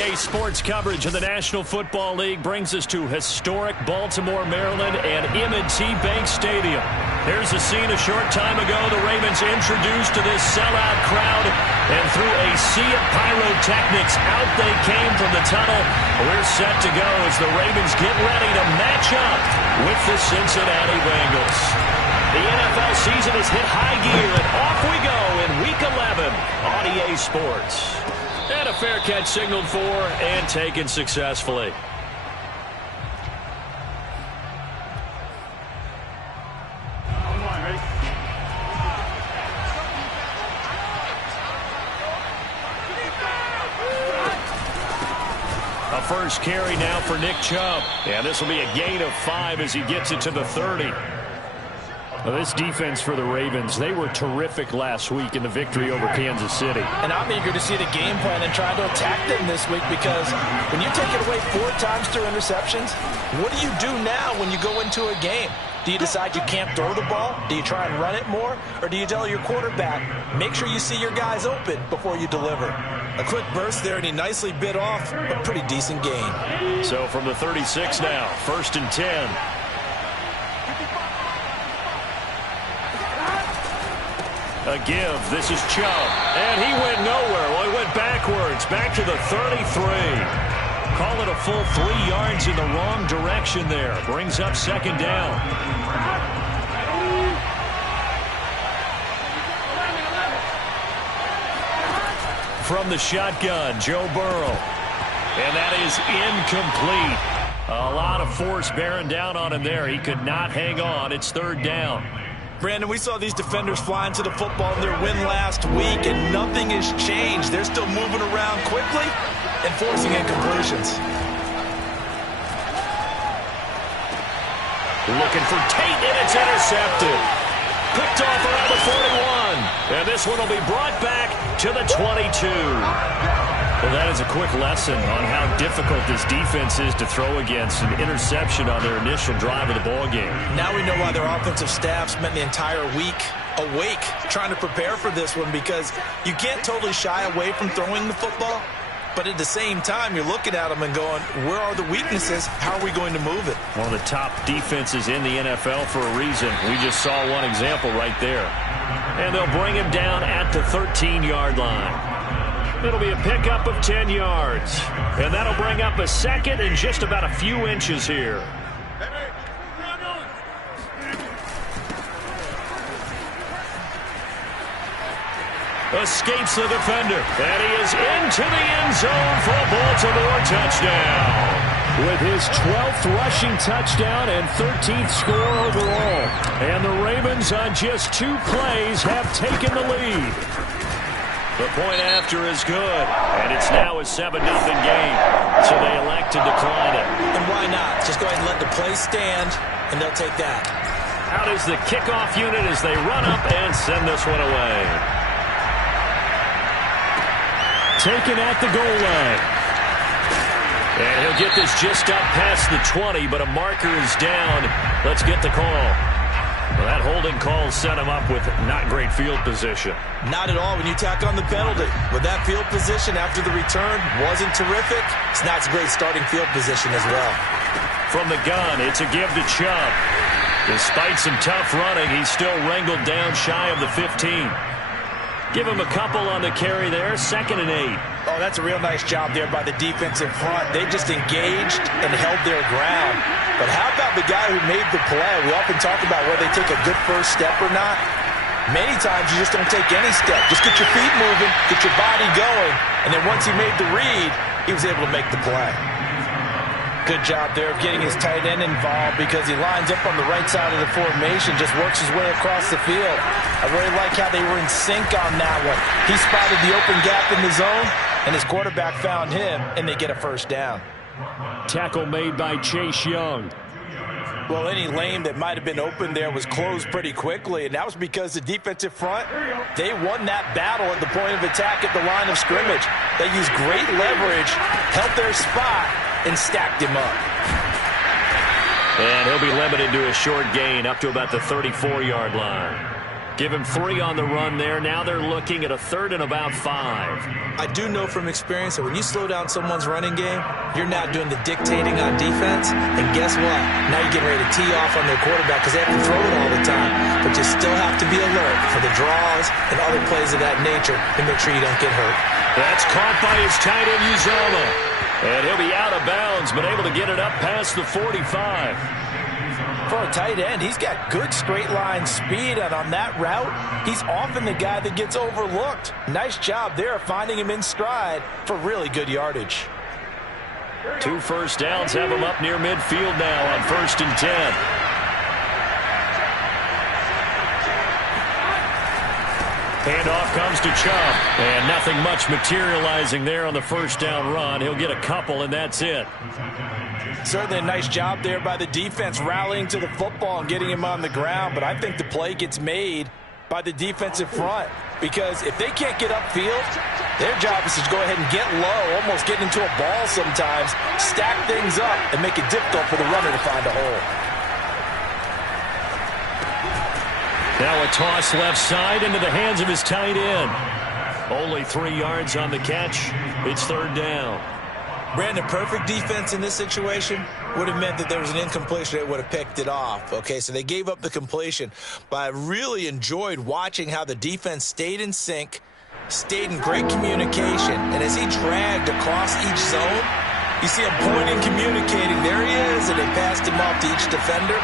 NBA sports coverage of the National Football League brings us to historic Baltimore, Maryland, and M&T Bank Stadium. Here's a scene a short time ago. The Ravens introduced to this sellout crowd, and through a sea of pyrotechnics, out they came from the tunnel. We're set to go as the Ravens get ready to match up with the Cincinnati Bengals. The NFL season has hit high gear, and off we go in Week 11 on EA Sports. And a fair catch signaled for and taken successfully. A first carry now for Nick Chubb. And this will be a gain of 5 as he gets it to the 30. Well, this defense for the Ravens, they were terrific last week in the victory over Kansas City. And I'm eager to see the game plan and try to attack them this week, because when you take it away 4 times through interceptions, what do you do now when you go into a game? Do you decide you can't throw the ball? Do you try and run it more? Or do you tell your quarterback, make sure you see your guys open before you deliver? A quick burst there, and he nicely bit off a pretty decent gain. So from the 36 now, 1st and 10. A give. This is Chubb. And he went nowhere. Well, he went backwards. Back to the 33. Call it a full 3 yards in the wrong direction there. Brings up 2nd down. From the shotgun, Joe Burrow. And that is incomplete. A lot of force bearing down on him there. He could not hang on. It's 3rd down. Brandon, we saw these defenders fly into the football in their win last week, and nothing has changed. They're still moving around quickly and forcing incompletions. Looking for Tate, and it's intercepted. Picked off around the 41. And this one will be brought back to the 22. Well, that is a quick lesson on how difficult this defense is to throw against. An interception on their initial drive of the ballgame. Now we know why their offensive staff spent the entire week awake trying to prepare for this one, because you can't totally shy away from throwing the football, but at the same time, you're looking at them and going, where are the weaknesses? How are we going to move it? One of the top defenses in the NFL for a reason. We just saw one example right there. And they'll bring him down at the 13-yard line. It'll be a pickup of 10 yards. And that'll bring up a 2nd and just about a few inches here. Escapes the defender. And he is into the end zone for a Baltimore touchdown. With his 12th rushing touchdown and 13th score overall. And the Ravens on just 2 plays have taken the lead. The point after is good, and it's now a 7-0 game, so they elect to decline it. And why not? Just go ahead and let the play stand, and they'll take that. Out is the kickoff unit as they run up and send this one away. Taken at the goal line. And he'll get this just up past the 20, but a marker is down. Let's get the call. Well, that holding call set him up with not great field position. Not at all when you tack on the penalty. With that field position after the return wasn't terrific, it's not a great starting field position as well. From the gun, it's a give to Chubb. Despite some tough running, he's still wrangled down shy of the 15. Give him a couple on the carry there, 2nd and 8. Oh, that's a real nice job there by the defensive front. They just engaged and held their ground. But how about the guy who made the play? We often talk about whether they take a good first step or not. Many times you just don't take any step. Just get your feet moving, get your body going, and then once he made the read, he was able to make the play. Good job there of getting his tight end involved, because he lines up on the right side of the formation, just works his way across the field. I really like how they were in sync on that one. He spotted the open gap in the zone, and his quarterback found him, and they get a 1st down. Tackle made by Chase Young. Well, any lane that might have been open there was closed pretty quickly, and that was because the defensive front, they won that battle at the point of attack at the line of scrimmage. They used great leverage, held their spot, and stacked him up. And he'll be limited to a short gain up to about the 34-yard line. Give him 3 on the run there. Now they're looking at a 3rd and about 5. I do know from experience that when you slow down someone's running game, you're not doing the dictating on defense. And guess what? Now you're getting ready to tee off on their quarterback because they have to throw it all the time. But you still have to be alert for the draws and other plays of that nature to make sure you don't get hurt. That's caught by his tight end, Uzomah. And he'll be out of bounds, but able to get it up past the 45. For a tight end, he's got good straight line speed, and on that route, he's often the guy that gets overlooked. Nice job there finding him in stride for really good yardage. 2 first downs have him up near midfield now on 1st and 10. Handoff comes to Chubb, and nothing much materializing there on the first down run. He'll get a couple, and that's it. Certainly a nice job there by the defense rallying to the football and getting him on the ground, but I think the play gets made by the defensive front because if they can't get upfield, their job is to go ahead and get low, almost get into a ball sometimes, stack things up, and make it difficult for the runner to find a hole. Now a toss left side into the hands of his tight end. Only 3 yards on the catch. It's 3rd down. Brandon, perfect defense in this situation would have meant that there was an incompletion that would have picked it off. Okay, so they gave up the completion, but I really enjoyed watching how the defense stayed in sync, stayed in great communication, and as he dragged across each zone, you see him pointing, communicating. There he is, and they passed him off to each defender.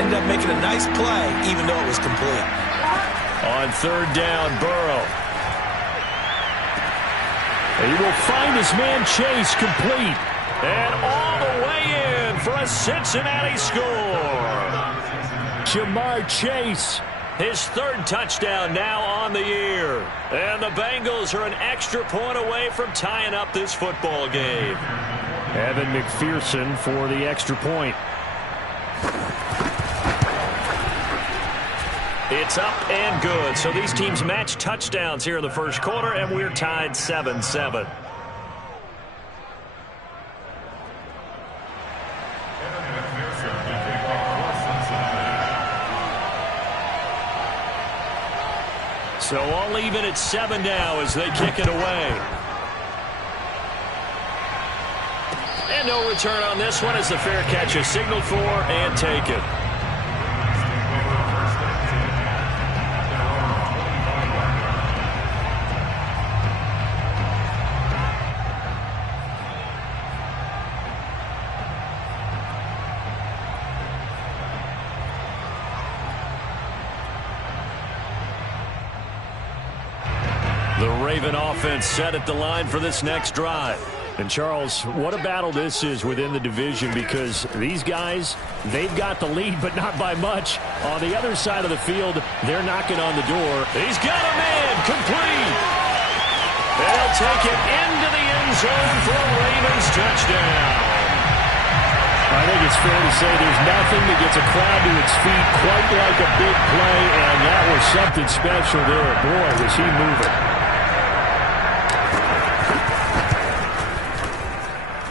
Ended up making a nice play, even though it was complete. On 3rd down, Burrow. He will find his man Chase complete. And all the way in for a Cincinnati score. Ja'Marr Chase, his 3rd touchdown now on the year. And the Bengals are an extra point away from tying up this football game. Evan McPherson for the extra point. It's up and good. So these teams match touchdowns here in the first quarter, and we're tied 7-7. So all even at 7 now as they kick it away. And no return on this one as the fair catch is signaled for and taken. The Raven offense set at the line for this next drive. And, Charles, what a battle this is within the division because these guys, they've got the lead, but not by much. On the other side of the field, they're knocking on the door. He's got a man complete. They'll take it into the end zone for a Ravens touchdown. I think it's fair to say there's nothing that gets a crowd to its feet quite like a big play, and that was something special there. Boy, was he moving.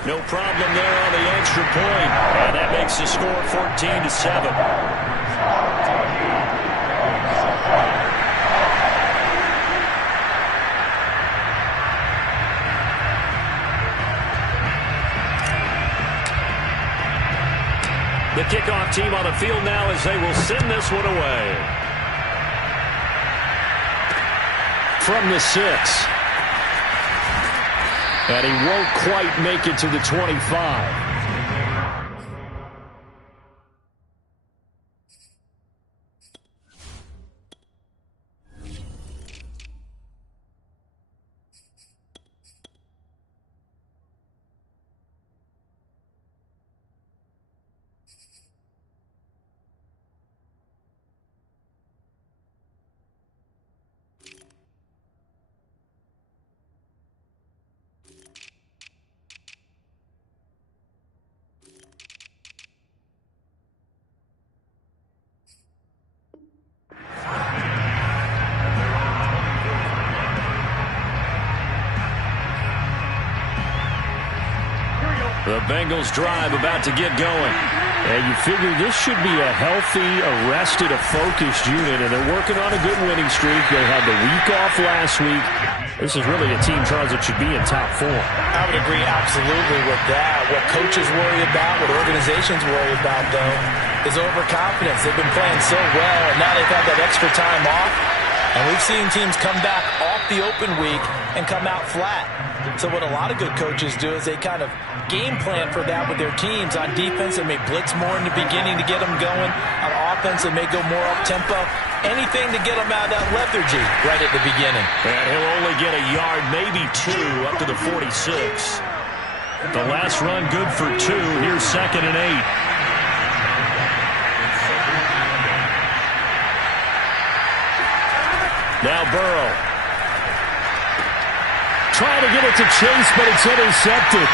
No problem there on the extra point. And that makes the score 14-7. The kickoff team on the field now as they will send this one away. From the 6. And he won't quite make it to the 25. The Bengals drive about to get going. And you figure this should be a healthy, arrested, a focused unit, and they're working on a good winning streak. They had the week off last week. This is really a team, Charles, that should be in top form. I would agree absolutely with that. What coaches worry about, what organizations worry about, though, is overconfidence. They've been playing so well, and now they've had that extra time off. And we've seen teams come back off the open week and come out flat. So what a lot of good coaches do is they kind of game plan for that with their teams. On defense, they may blitz more in the beginning to get them going. On offense, they may go more up-tempo. Anything to get them out of that lethargy right at the beginning. And he'll only get a yard, maybe 2, up to the 46. The last run good for 2. Here's 2nd and 8. Now Burrow. Trying to get it to Chase, but it's intercepted.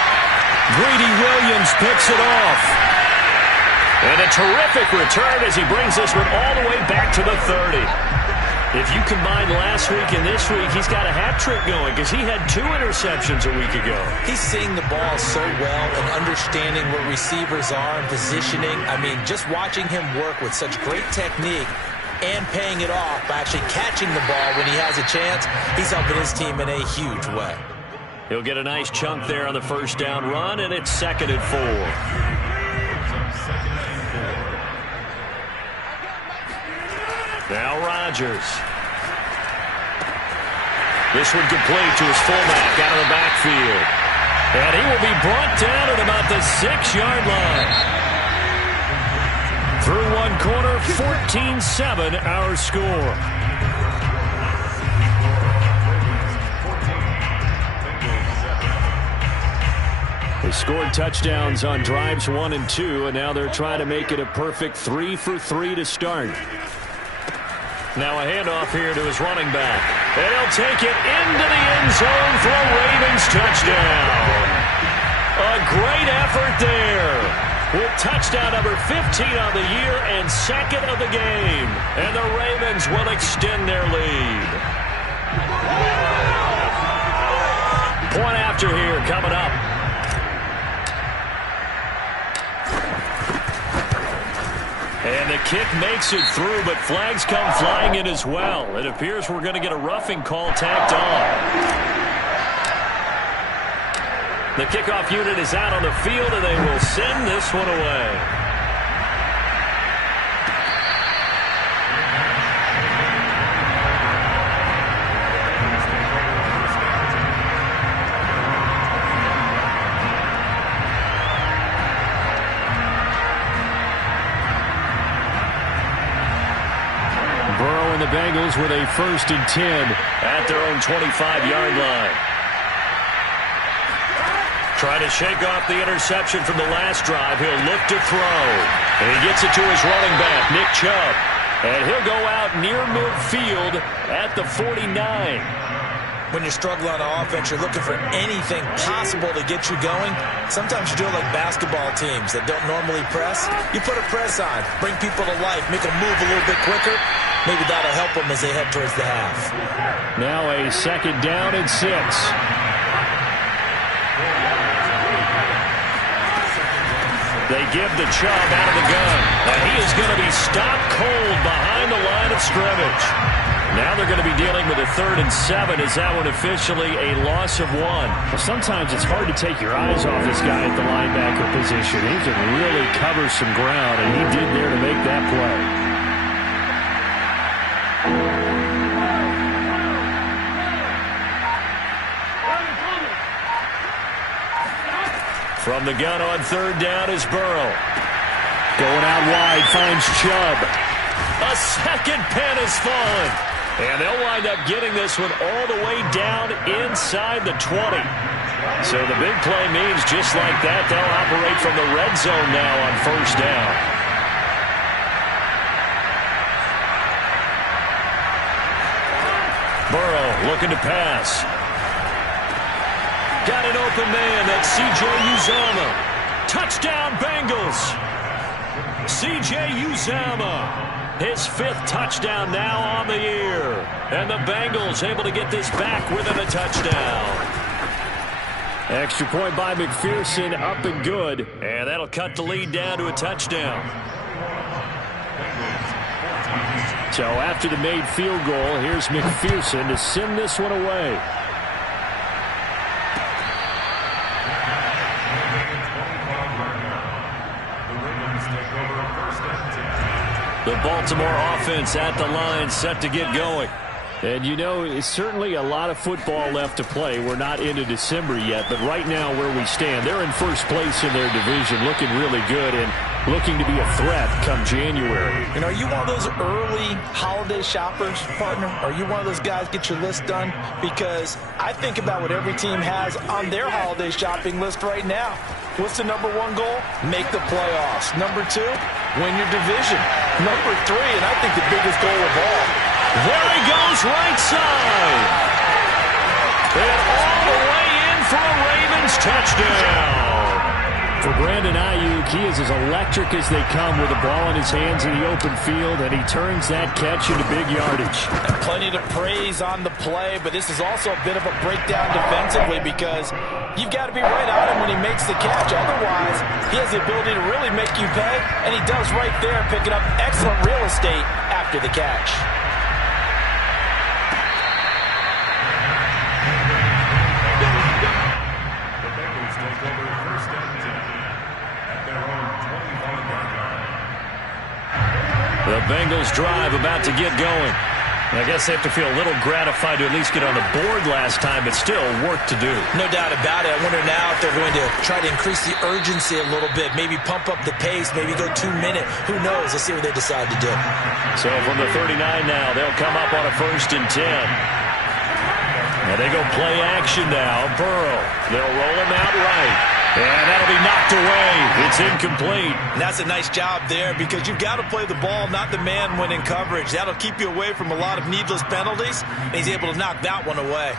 Greedy Williams picks it off. And a terrific return as he brings this one all the way back to the 30. If you combine last week and this week, he's got a hat trick going because he had 2 interceptions a week ago. He's seeing the ball so well and understanding where receivers are and positioning. I mean, just watching him work with such great technique and paying it off by actually catching the ball when he has a chance, he's helping his team in a huge way. He'll get a nice chunk there on the first down run, and it's 2nd and 4. Now Rodgers. This one complete to his fullback out of the backfield. And he will be brought down at about the 6-yard line. Through one quarter, 14-7 our score. They scored touchdowns on drives 1 and 2, and now they're trying to make it a perfect 3 for 3 to start. Now a handoff here to his running back. And he'll take it into the end zone for a Ravens touchdown. A great effort there. With touchdown number 15 on the year and 2nd of the game. And the Ravens will extend their lead. Point after here coming up. And the kick makes it through, but flags come flying in as well. It appears we're going to get a roughing call tacked on. The kickoff unit is out on the field, and they will send this one away. Burrow and the Bengals with a 1st and 10 at their own 25-yard line. Trying to shake off the interception from the last drive. He'll look to throw. And he gets it to his running back, Nick Chubb. And he'll go out near midfield at the 49. When you're struggling on offense, you're looking for anything possible to get you going. Sometimes you do it like basketball teams that don't normally press. You put a press on, bring people to life, make them move a little bit quicker. Maybe that'll help them as they head towards the half. Now a 2nd down and 6. They give the Chubb out of the gun. And he is going to be stopped cold behind the line of scrimmage. Now they're going to be dealing with a 3rd and 7. Is that one officially a loss of 1? Well, sometimes it's hard to take your eyes off this guy at the linebacker position. He can really cover some ground, and he did there to make that play. From the gun on 3rd down is Burrow. Going out wide, finds Chubb. A second pen has fallen. And they'll wind up getting this one all the way down inside the 20. So the big play means just like that, they'll operate from the red zone now on 1st down. Burrow looking to pass. Got an open man. That's C.J. Uzomah. Touchdown, Bengals. C.J. Uzomah. His 5th touchdown now on the year. And the Bengals able to get this back within a touchdown. Extra point by McPherson, up and good. And that'll cut the lead down to a touchdown. So after the made field goal, here's McPherson to send this one away. The Baltimore offense at the line, set to get going. And, you know, it's certainly a lot of football left to play. We're not into December yet, but right now where we stand, they're in first place in their division, looking really good and looking to be a threat come January. And are you one of those early holiday shoppers, partner? Are you one of those guys get your list done? Because I think about what every team has on their holiday shopping list right now. What's the number one goal? Make the playoffs. Number two, win your division. Number three, and I think the biggest goal of all, there he goes, right side. And all the way in for a Ravens touchdown. For Brandon Ayuk, he is as electric as they come with the ball in his hands in the open field, and he turns that catch into big yardage. And plenty to praise on the play, but this is also a bit of a breakdown defensively because you've got to be right on him when he makes the catch. Otherwise, he has the ability to really make you pay, and he does right there, picking up excellent real estate after the catch. The Bengals drive about to get going. I guess they have to feel a little gratified to at least get on the board last time, but still work to do. No doubt about it. I wonder now if they're going to try to increase the urgency a little bit, maybe pump up the pace, maybe go 2-minute. Who knows? Let's see what they decide to do. So from the 39 now, they'll come up on a 1st and 10. And they go play action now. Burrow. They'll roll him out right. And that'll be knocked away. It's incomplete. And that's a nice job there because you've got to play the ball, not the man when in coverage. That'll keep you away from a lot of needless penalties, and he's able to knock that one away.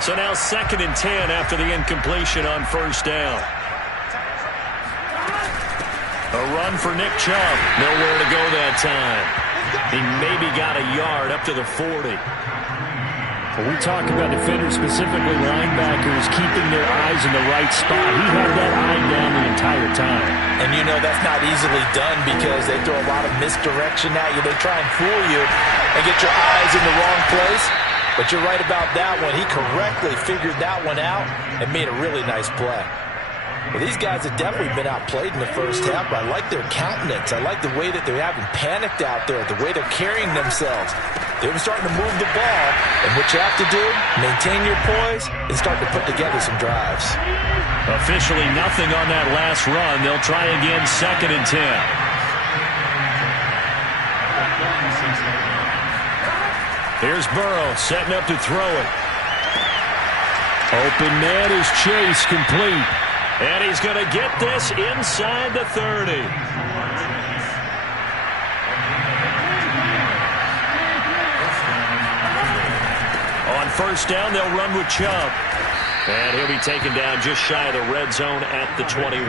So now 2nd and 10 after the incompletion on 1st down. A run for Nick Chubb. Nowhere to go that time. He maybe got a yard up to the 40. When we talk about defenders, specifically linebackers, keeping their eyes in the right spot, he had that eye down the entire time. And you know that's not easily done because they throw a lot of misdirection at you. They try and fool you and get your eyes in the wrong place. But you're right about that one. He correctly figured that one out and made a really nice play. Well, these guys have definitely been outplayed in the first half, but I like their countenance. I like the way that they haven't panicked out there, the way they're carrying themselves. They're starting to move the ball, and what you have to do, maintain your poise and start to put together some drives. Officially nothing on that last run. They'll try again 2nd and 10. Here's Burrow setting up to throw it. Open man is Chase, complete. And he's going to get this inside the 30. On 1st down, they'll run with Chubb. And he'll be taken down just shy of the red zone at the 21.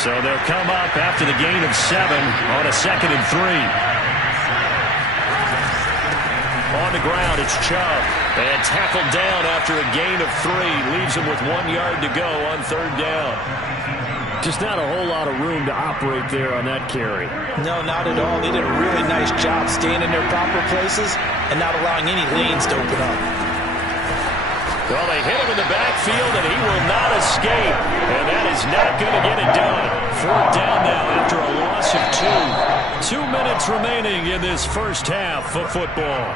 So they'll come up after the gain of 7 on a 2nd and 3. On the ground, it's Chubb. And tackled down after a gain of 3. Leaves him with 1 yard to go on 3rd down. Just not a whole lot of room to operate there on that carry. No, not at all. They did a really nice job staying in their proper places and not allowing any lanes to open up. Well, they hit him in the backfield, and he will not escape. And that is not going to get it done. 4th down now after a loss of 2. 2 minutes remaining in this first half of football.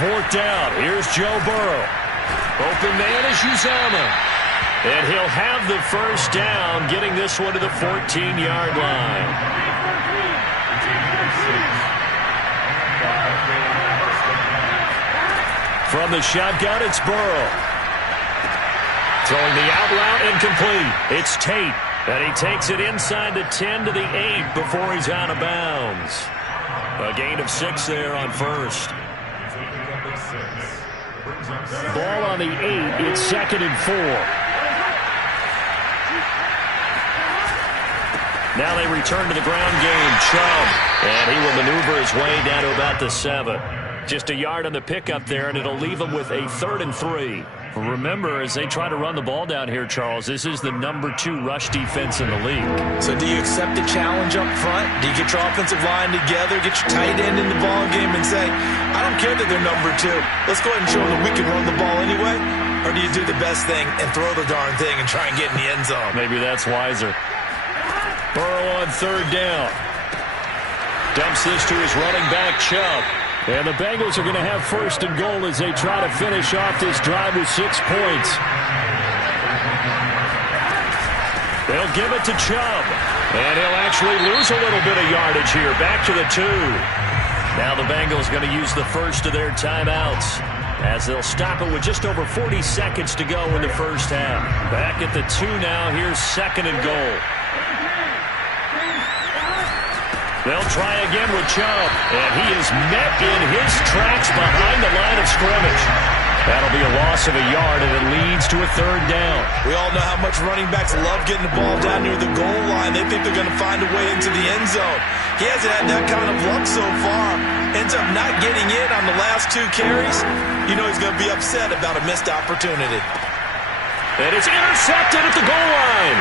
Fourth down. Here's Joe Burrow. Open man is Uzomah. And he'll have the 1st down, getting this one to the 14-yard line. From the shotgun, it's Burrow. Throwing the out route incomplete. It's Tate. And he takes it inside the 10 to the 8 before he's out of bounds. A gain of 6 there on first. Ball on the 8. It's 2nd and 4. Now they return to the ground game. Chubb. And he will maneuver his way down to about the 7. Just a yard on the pickup there, and it'll leave him with a 3rd and 3. Remember, as they try to run the ball down here, Charles, this is the number 2 rush defense in the league. So do you accept the challenge up front? Do you get your offensive line together, get your tight end in the ball game and say, I don't care that they're number 2. Let's go ahead and show them that we can run the ball anyway? Or do you do the best thing and throw the darn thing and try and get in the end zone? Maybe that's wiser. Burrow on 3rd down. Dumps this to his running back, Chubb. And the Bengals are going to have 1st and goal as they try to finish off this drive with 6 points. They'll give it to Chubb. And he'll actually lose a little bit of yardage here. Back to the 2. Now the Bengals going to use the first of their timeouts, as they'll stop it with just over 40 seconds to go in the first half. Back at the 2 now. Here's 2nd and goal. They'll try again with Chubb, and he is met in his tracks behind the line of scrimmage. That'll be a loss of a yard, and it leads to a 3rd down. We all know how much running backs love getting the ball down near the goal line. They think they're going to find a way into the end zone. He hasn't had that kind of luck so far. Ends up not getting in on the last 2 carries. You know he's going to be upset about a missed opportunity. And it's intercepted at the goal line.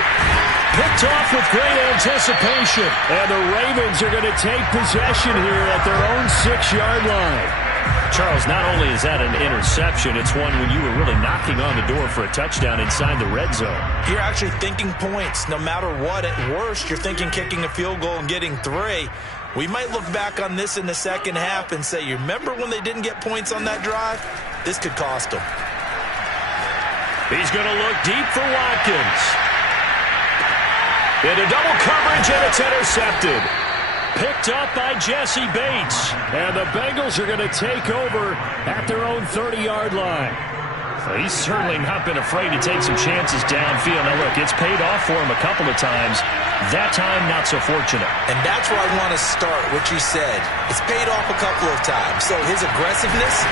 Picked off with great anticipation. And the Ravens are going to take possession here at their own 6-yard line. Charles, not only is that an interception, it's one when you were really knocking on the door for a touchdown inside the red zone. You're actually thinking points. No matter what, at worst, you're thinking kicking a field goal and getting 3. We might look back on this in the second half and say, you remember when they didn't get points on that drive? This could cost them. He's going to look deep for Watkins. Into double coverage, and it's intercepted. Picked up by Jesse Bates. And the Bengals are going to take over at their own 30-yard line. Well, he's certainly not been afraid to take some chances downfield. Now, look, it's paid off for him a couple of times. That time, not so fortunate. And that's where I want to start, what you said. It's paid off a couple of times. So his aggressiveness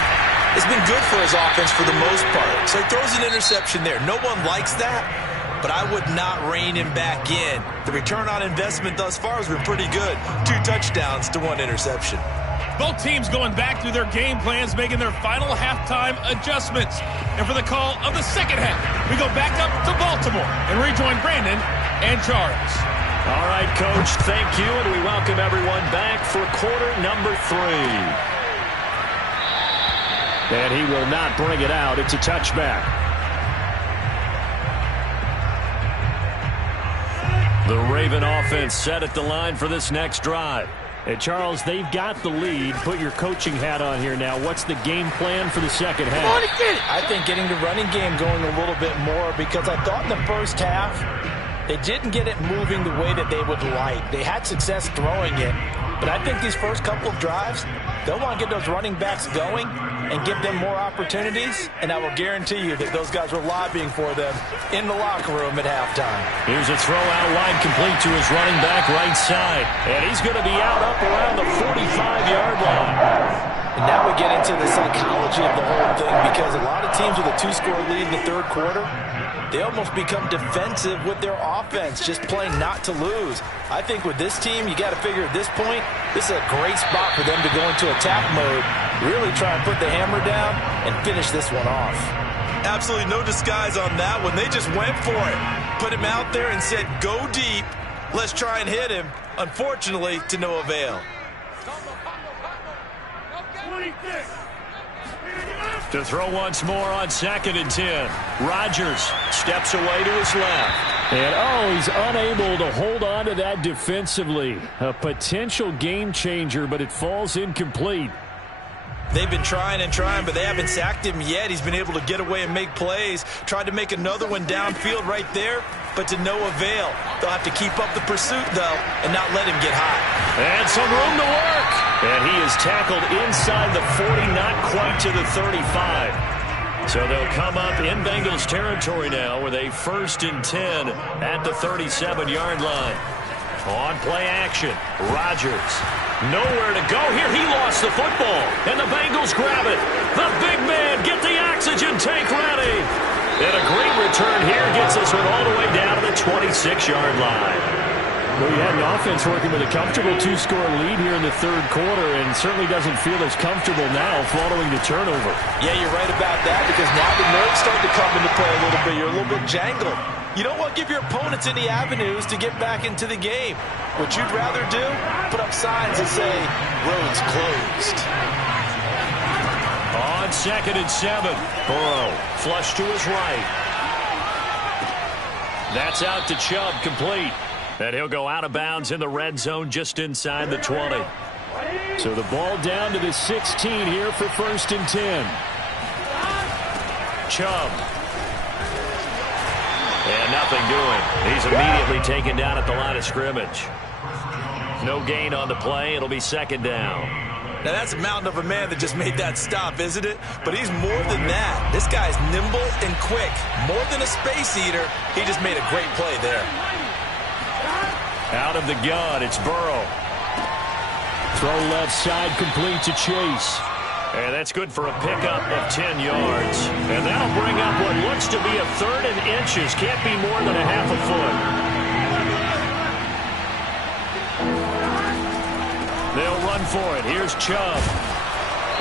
has been good for his offense for the most part. So he throws an interception there. No one likes that. But I would not rein him back in. The return on investment thus far has been pretty good. 2 touchdowns to 1 interception. Both teams going back through their game plans, making their final halftime adjustments. And for the call of the second half, we go back up to Baltimore and rejoin Brandon and Charles. All right, Coach, thank you, and we welcome everyone back for quarter number 3. And he will not bring it out. It's a touchback. The Raven offense set at the line for this next drive. And Charles, they've got the lead. Put your coaching hat on here now. What's the game plan for the second half? I think getting the running game going a little bit more, because I thought in the first half they didn't get it moving the way that they would like. They had success throwing it, but I think these first couple of drives, they'll want to get those running backs going and give them more opportunities, and I will guarantee you that those guys were lobbying for them in the locker room at halftime. Here's a throw out wide, complete to his running back right side, and he's going to be out up around the 45-yard line. And now we get into the psychology of the whole thing, because a lot of teams with a 2-score lead in the third quarter, they almost become defensive with their offense, just playing not to lose. I think with this team, you got to figure at this point, this is a great spot for them to go into attack mode, really try and put the hammer down and finish this one off. Absolutely no disguise on that one. They just went for it. Put him out there and said, go deep. Let's try and hit him. Unfortunately, to no avail. To throw once more on 2nd and 10. Rodgers steps away to his left. And, he's unable to hold on to that defensively. A potential game changer, but it falls incomplete. They've been trying and trying, but they haven't sacked him yet. He's been able to get away and make plays. Tried to make another one downfield right there, but to no avail. They'll have to keep up the pursuit, though, and not let him get hot. And some room to work. And he is tackled inside the 40, not quite to the 35. So they'll come up in Bengals territory now with a 1st and 10 at the 37-yard line. On play action, Rodgers Nowhere to go here. He lost the football, and the Bengals grab it. The big man, get the oxygen tank ready. And a great return here gets this one all the way down to the 26-yard line. Well, you had an offense working with a comfortable 2-score lead here in the third quarter and certainly doesn't feel as comfortable now following the turnover. Yeah, you're right about that because now the nerves start to come into play a little bit. You're a little bit jangled. You don't want to give your opponents any avenues to get back into the game. What you'd rather do, put up signs that say, roads closed. On 2nd and 7, Burrow flush to his right. That's out to Chubb, complete. And he'll go out of bounds in the red zone just inside the 20. So the ball down to the 16 here for 1st and 10. Chubb. And nothing doing. He's immediately taken down at the line of scrimmage. No gain on the play. It'll be 2nd down. Now, that's a mountain of a man that just made that stop, isn't it? But he's more than that. This guy's nimble and quick. More than a space eater. He just made a great play there. Out of the gun, it's Burrow. Throw left side, complete to Chase. And that's good for a pickup of 10 yards. And that'll bring up what looks to be a 3rd and inches. Can't be more than a half a foot. They'll run for it. Here's Chubb.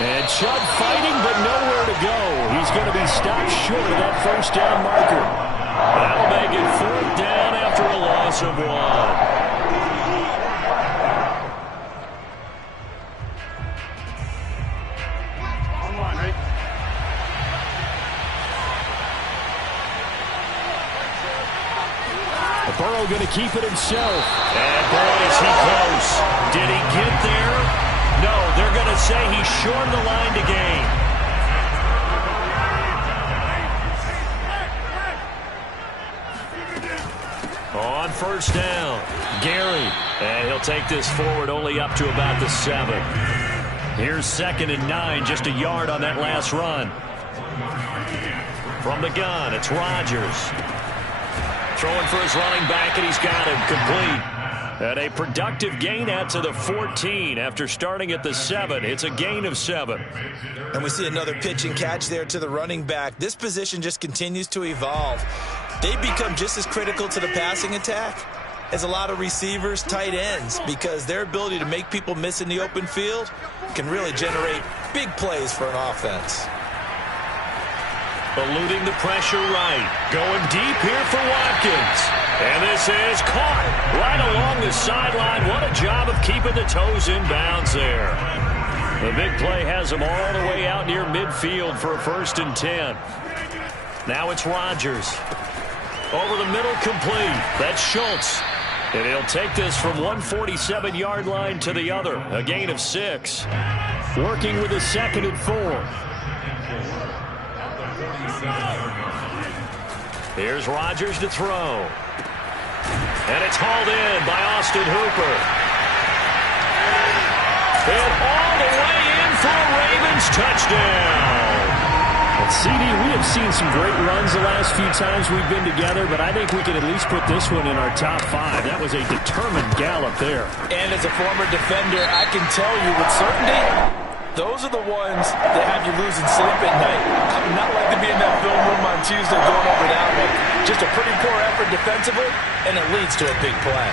And Chubb fighting, but nowhere to go. He's going to be stopped short of that 1st down marker. That'll make it 4th down after a loss of 1. Burrow going to keep it himself. And boy, is he close. Did he get there? No, they're going to say he shortened the line to gain. On 1st down, Gary. And he'll take this forward only up to about the 7. Here's 2nd and 9, just a yard on that last run. From the gun, it's Rodgers. Throwing for his running back, and he's got him complete. And a productive gain out to the 14 after starting at the 7. It's a gain of 7. And we see another pitch and catch there to the running back. This position just continues to evolve. They become just as critical to the passing attack as a lot of receivers, tight ends, because their ability to make people miss in the open field can really generate big plays for an offense. Eluding the pressure right. Going deep here for Watkins. And this is caught right along the sideline. What a job of keeping the toes in bounds there. The big play has him all the way out near midfield for a 1st and 10. Now it's Rodgers. Over the middle, complete. That's Schultz. And he'll take this from 147-yard line to the other. A gain of 6. Working with a 2nd and 4. Here's Rodgers to throw. And it's hauled in by Austin Hooper. And all the way in for a Ravens touchdown. And CD, we have seen some great runs the last few times we've been together, but I think we can at least put this one in our top 5. That was a determined gallop there. And as a former defender, I can tell you with certainty, those are the ones that have you losing sleep at night. I would not like to be in that film room on Tuesday going over that one. Just a pretty poor effort defensively, and it leads to a big play.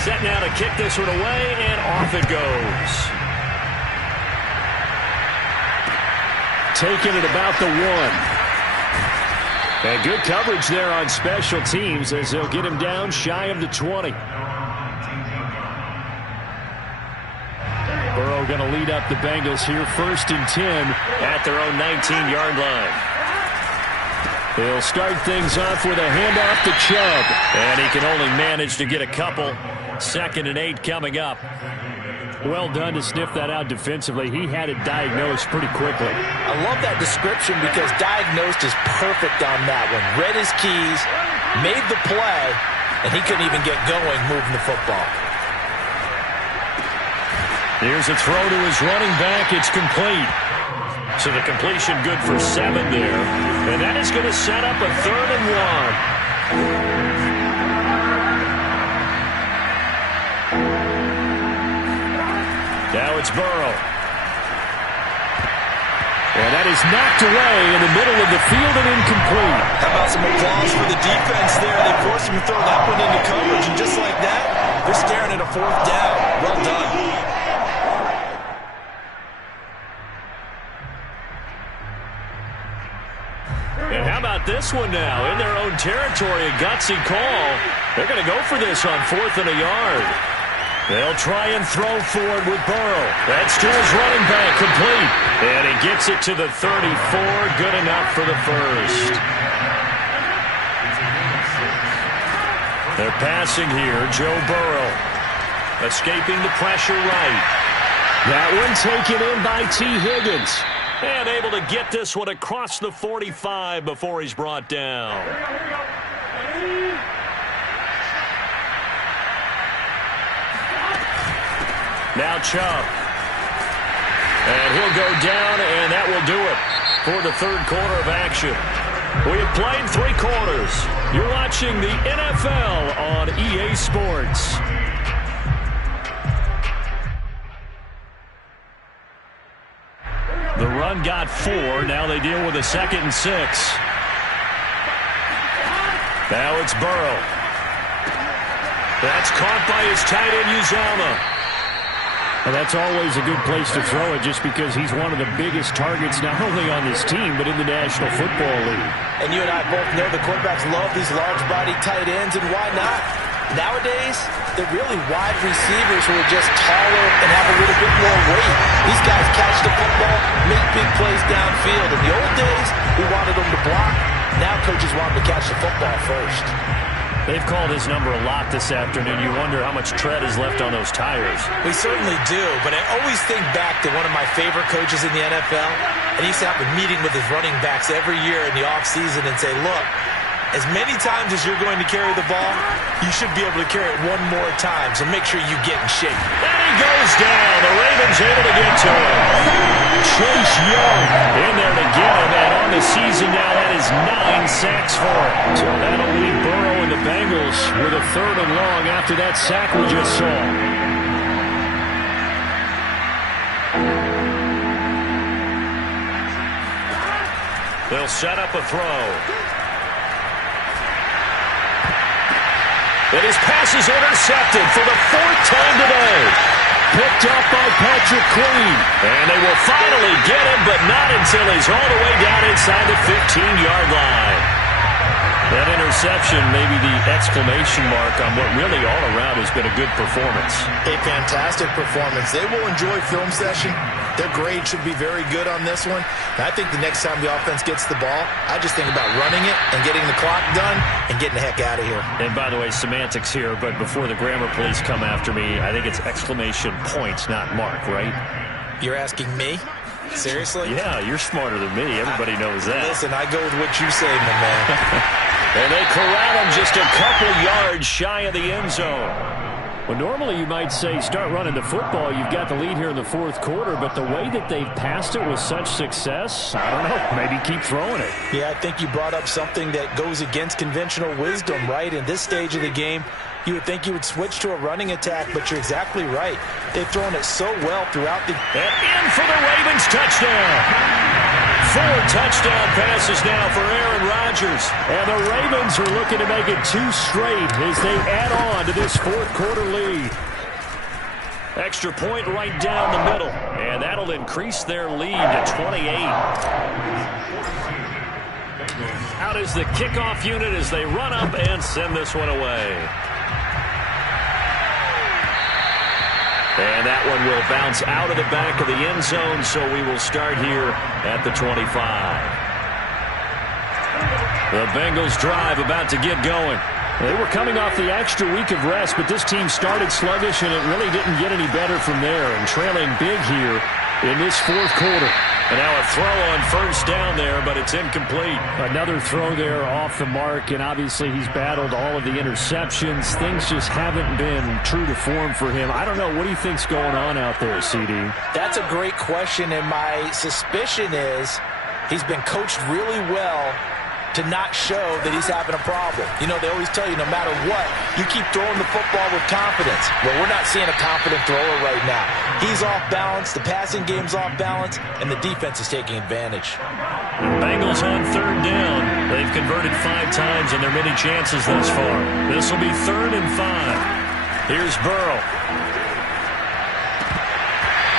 Set now to kick this one away, and off it goes. Taking it about the 1. And good coverage there on special teams as they'll get him down shy of the 20. Burrow going to lead up the Bengals here, 1st and 10 at their own 19-yard line. He'll start things off with a handoff to Chubb. And he can only manage to get a couple. 2nd and 8 coming up. Well done to sniff that out defensively. He had it diagnosed pretty quickly. I love that description because diagnosed is perfect on that one. Read his keys, made the play, and he couldn't even get going moving the football. Here's a throw to his running back. It's complete. So the completion good for 7 there. And that is going to set up a 3rd and 1. Burrow. And that is knocked away in the middle of the field and incomplete. How about some applause for the defense there? They forced him to throw that one into coverage, and just like that, they're staring at a 4th down. Well done. And how about this one now? In their own territory, a gutsy call. They're going to go for this on 4th and a yard. They'll try and throw forward with Burrow. That's to his running back, complete. And he gets it to the 34, good enough for the first. They're passing here, Joe Burrow. Escaping the pressure right. That one taken in by T. Higgins. And able to get this one across the 45 before he's brought down. Now Chubb. And he'll go down, and that will do it for the 3rd quarter of action. We have played 3 quarters. You're watching the NFL on EA Sports. The run got 4. Now they deal with a 2nd and 6. Now it's Burrow. That's caught by his tight end, Uzomah. Well, that's always a good place to throw it just because he's one of the biggest targets not only on this team but in the National Football League. And you and I both know the quarterbacks love these large-bodied tight ends, and why not? Nowadays, they're really wide receivers who are just taller and have a little bit more weight. These guys catch the football, make big plays downfield. In the old days, we wanted them to block. Now coaches want them to catch the football first. They've called his number a lot this afternoon. You wonder how much tread is left on those tires. We certainly do, but I always think back to one of my favorite coaches in the NFL. And he used to have a meeting with his running backs every year in the offseason and say, look, as many times as you're going to carry the ball, you should be able to carry it one more time, so make sure you get in shape. And he goes down. The Ravens able to get to him. Chase Young in there to get him, and on the season now, that is 9 sacks for him. So that'll leave Burrow and the Bengals with a 3rd and long after that sack we just saw. They'll set up a throw. And his pass is intercepted for the 4th time today. Picked up by Patrick Queen. And they will finally get him, but not until he's all the way down inside the 15-yard line. That interception may be the exclamation mark on what really all around has been a good performance. A fantastic performance. They will enjoy film session. Their grade should be very good on this one. And I think the next time the offense gets the ball, I just think about running it and getting the clock done and getting the heck out of here. And by the way, semantics here, but before the grammar police come after me, I think it's exclamation points, not mark, right? You're asking me? Seriously? Yeah, you're smarter than me. Everybody knows that. Listen, I go with what you say, my man. And they corral him just a couple yards shy of the end zone. Well, normally you might say start running the football. You've got the lead here in the 4th quarter, but the way that they've passed it with such success, I don't know, maybe keep throwing it. Yeah, I think you brought up something that goes against conventional wisdom, right? In this stage of the game, you would think you would switch to a running attack, but you're exactly right. They've thrown it so well throughout the... And in for the Ravens touchdown. 4 touchdown passes now for Aaron Rodgers. And the Ravens are looking to make it 2 straight as they add on to this 4th quarter lead. Extra point right down the middle. And that'll increase their lead to 28. Out is the kickoff unit as they run up and send this one away. And that one will bounce out of the back of the end zone, so we will start here at the 25. The Bengals drive about to get going. They were coming off the extra week of rest, but this team started sluggish, and it really didn't get any better from there. And trailing big here in this 4th quarter. And now a throw on 1st down there, but it's incomplete. Another throw there off the mark, and obviously he's battled all of the interceptions. Things just haven't been true to form for him. I don't know. What do you think's going on out there, CD? That's a great question, and my suspicion is he's been coached really well to not show that he's having a problem. You know, they always tell you no matter what, you keep throwing the football with confidence. Well, we're not seeing a confident thrower right now. He's off balance, the passing game's off balance, and the defense is taking advantage. Bengals on third down. They've converted 5 times in their many chances thus far. This will be 3rd and 5. Here's Burrow.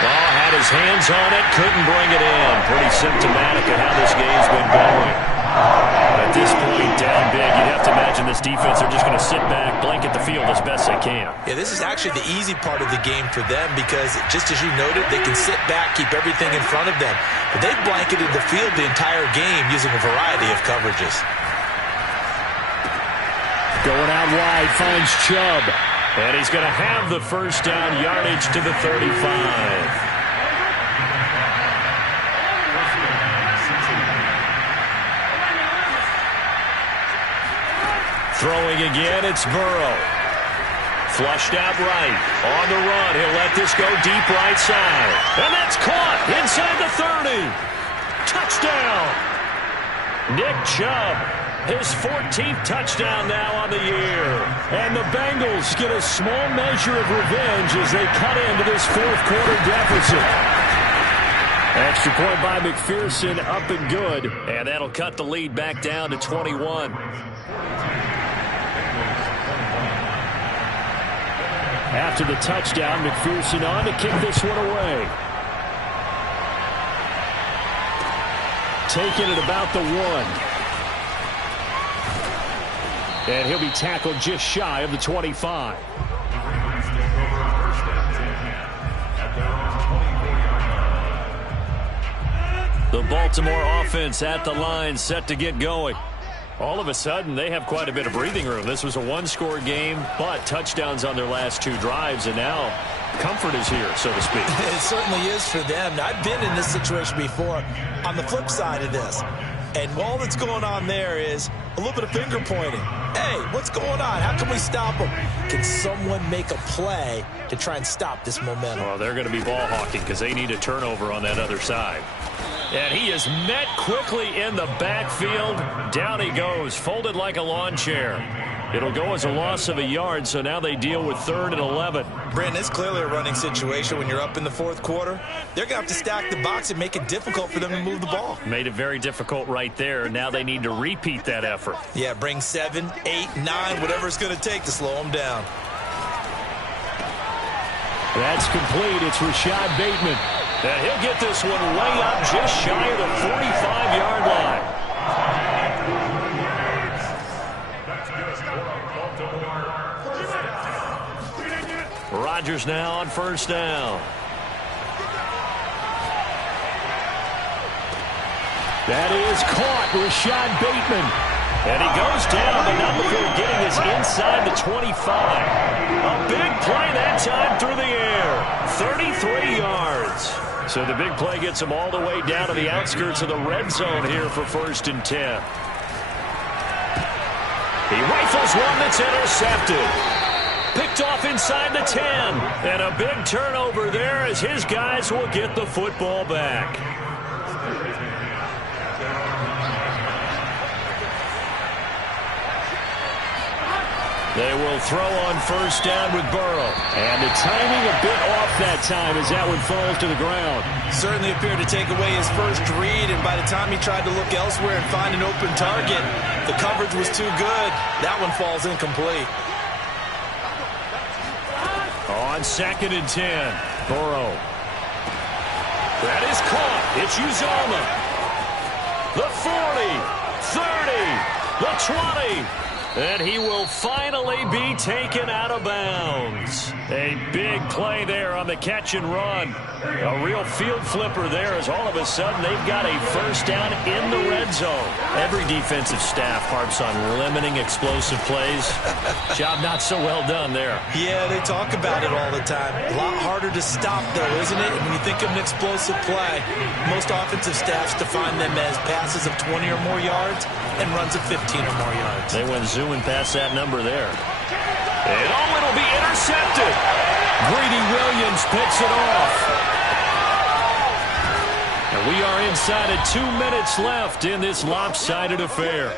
Ball had his hands on it, couldn't bring it in. Pretty symptomatic of how this game's been going. At this point, down big, you'd have to imagine this defense are just going to sit back, blanket the field as best they can. Yeah, this is actually the easy part of the game for them because, just as you noted, they can sit back, keep everything in front of them. But they've blanketed the field the entire game using a variety of coverages. Going out wide, finds Chubb. And he's going to have the first down, yardage to the 35. Throwing again, it's Burrow. Flushed out right. On the run, he'll let this go deep right side. And that's caught inside the 30. Touchdown. Nick Chubb. His 14th touchdown now on the year. And the Bengals get a small measure of revenge as they cut into this 4th quarter deficit. Extra point by McPherson, up and good. And that'll cut the lead back down to 21. After the touchdown, McPherson on to kick this one away. Taking it about the 1. And he'll be tackled just shy of the 25. The Baltimore offense at the line, set to get going. All of a sudden, they have quite a bit of breathing room. This was a 1-score game, but touchdowns on their last 2 drives, and now comfort is here, so to speak. It certainly is for them. Now, I've been in this situation before on the flip side of this. And all that's going on there is a little bit of finger pointing. Hey, what's going on? How can we stop them? Can someone make a play to try and stop this momentum? Well, they're going to be ball hawking because they need a turnover on that other side. And he is met quickly in the backfield. Down he goes, folded like a lawn chair. It'll go as a loss of a yard, so now they deal with 3rd and 11. Brandon, it's clearly a running situation when you're up in the 4th quarter. They're going to have to stack the box and make it difficult for them to move the ball. Made it very difficult right there. Now they need to repeat that effort. Yeah, bring 7, 8, 9, whatever it's going to take to slow them down. That's complete. It's Rashad Bateman. And he'll get this one way up just shy of the 45-yard line. Rodgers now on 1st down. That is caught, Rashad Bateman. And he goes down, but not before getting this inside the 25. A big play that time through the air. 33 yards. So the big play gets him all the way down to the outskirts of the red zone here for 1st and 10. He rifles one that's intercepted. Picked off inside the 10. And a big turnover there as his guys will get the football back. They will throw on 1st down with Burrow. And the timing a bit off that time as that one falls to the ground. Certainly appeared to take away his first read, and by the time he tried to look elsewhere and find an open target, the coverage was too good. That one falls incomplete. On 2nd and 10, Burrow. That is caught. It's Uzomah. The 40, 30, the 20. And he will finally be taken out of bounds. A big play there on the catch and run. A real field flipper there as all of a sudden they've got a 1st down in the red zone. Every defensive staff harps on limiting explosive plays. Job not so well done there. Yeah, they talk about it all the time. A lot harder to stop, though, isn't it? And when you think of an explosive play, most offensive staffs define them as passes of 20 or more yards and runs of 15 or more yards. They went zooming past that number there. And it'll be intercepted. Greedy Williams picks it off. We are inside of 2 minutes left in this lopsided affair.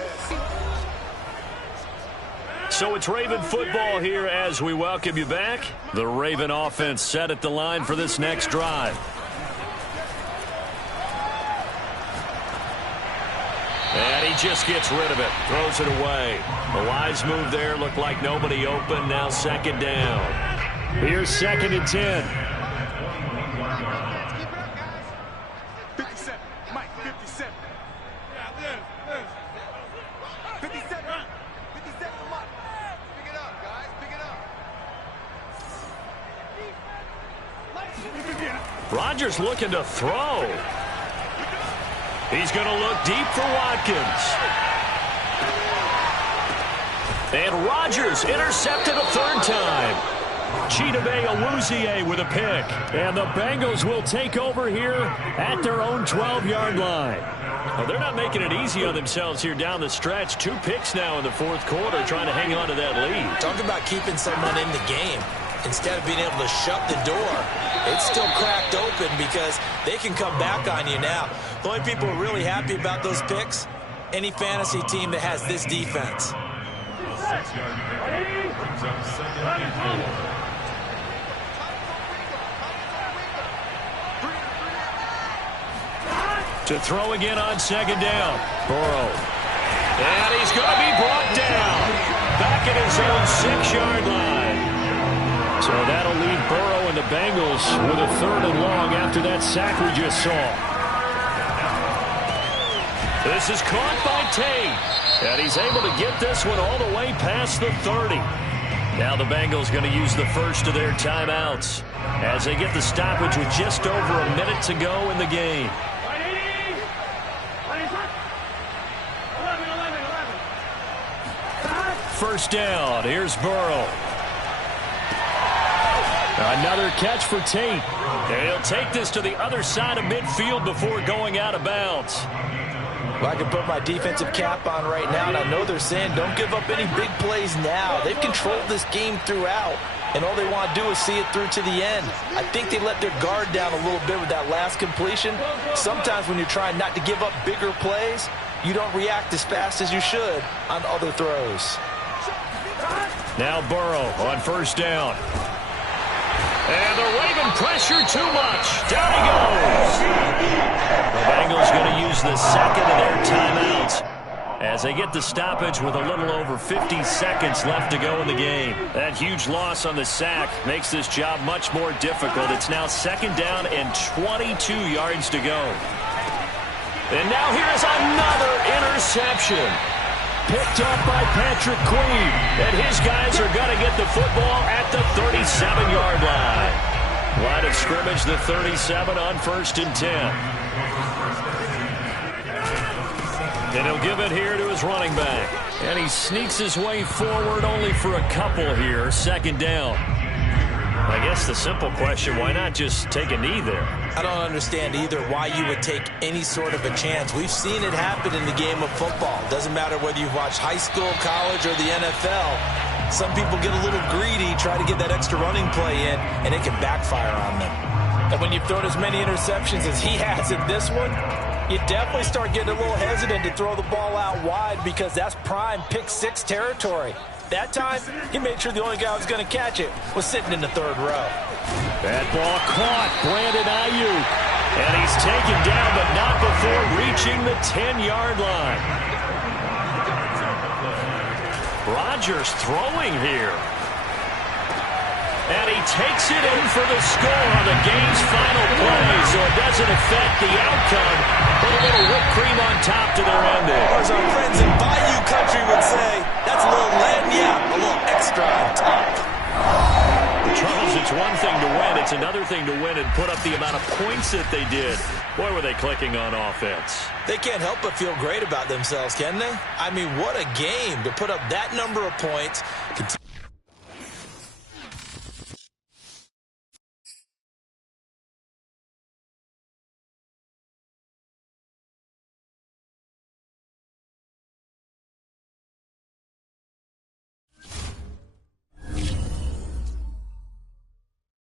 So it's Raven football here as we welcome you back. The Raven offense set at the line for this next drive. And he just gets rid of it, throws it away. A wise move there, looked like nobody open, now second down. Here's 2nd and 10. 57, Mike, 57. 57, 57, Mike. Pick it up, guys, pick it up. Rodgers looking to throw. He's going to look deep for Watkins. And Rodgers intercepted a third time. Chidobe Awuzie with a pick. And the Bengals will take over here at their own 12-yard line. Well, they're not making it easy on themselves here down the stretch. 2 picks now in the 4th quarter trying to hang on to that lead. Talk about keeping someone in the game. Instead of being able to shut the door, it's still cracked open because they can come back on you now. The only people who are really happy about those picks, any fantasy team that has this defense. To throw again on 2nd down. Burrow. And he's going to be brought down. Back at his own 6-yard line. So that'll leave Burrow and the Bengals with a 3rd and long after that sack we just saw. This is caught by Tate. And he's able to get this one all the way past the 30. Now the Bengals going to use the first of their timeouts as they get the stoppage with just over a minute to go in the game. First down. Here's Burrow. Another catch for Tate. And he'll take this to the other side of midfield before going out of bounds. Well, I can put my defensive cap on right now, and I know they're saying don't give up any big plays now. They've controlled this game throughout, and all they want to do is see it through to the end. I think they let their guard down a little bit with that last completion. Sometimes when you're trying not to give up bigger plays, you don't react as fast as you should on other throws. Now Burrow on first down. And the Raven pressure too much. Down he goes. The Bengals going to use the second of their timeouts as they get the stoppage with a little over 50 seconds left to go in the game. That huge loss on the sack makes this job much more difficult. It's now 2nd down and 22 yards to go. And now here is another interception. Picked up by Patrick Queen. And his guys are going to get the football at the 37-yard line. Line of scrimmage, the 37 on 1st and 10. And he'll give it here to his running back. And he sneaks his way forward only for a couple here. 2nd down. I guess the simple question, why not just take a knee there? I don't understand either why you would take any sort of a chance. We've seen it happen in the game of football. Doesn't matter whether you've watched high school, college, or the NFL. Some people get a little greedy, try to get that extra running play in, and it can backfire on them. And when you've thrown as many interceptions as he has in this one, you definitely start getting a little hesitant to throw the ball out wide because that's prime pick-6 territory. That time, he made sure the only guy who was going to catch it was sitting in the 3rd row. That ball caught. Brandon Ayuk. And he's taken down, but not before reaching the 10-yard line. Rodgers throwing here. And he takes it in for the score on the game's final play, so it doesn't affect the outcome. Put a little whipped cream on top to their ending. Or as our friends in Bayou Country would say, that's a little lagniappe, a little extra on top. Charles, it's one thing to win. It's another thing to win and put up the amount of points that they did. Boy, were they clicking on offense. They can't help but feel great about themselves, can they? I mean, what a game to put up that number of points, continue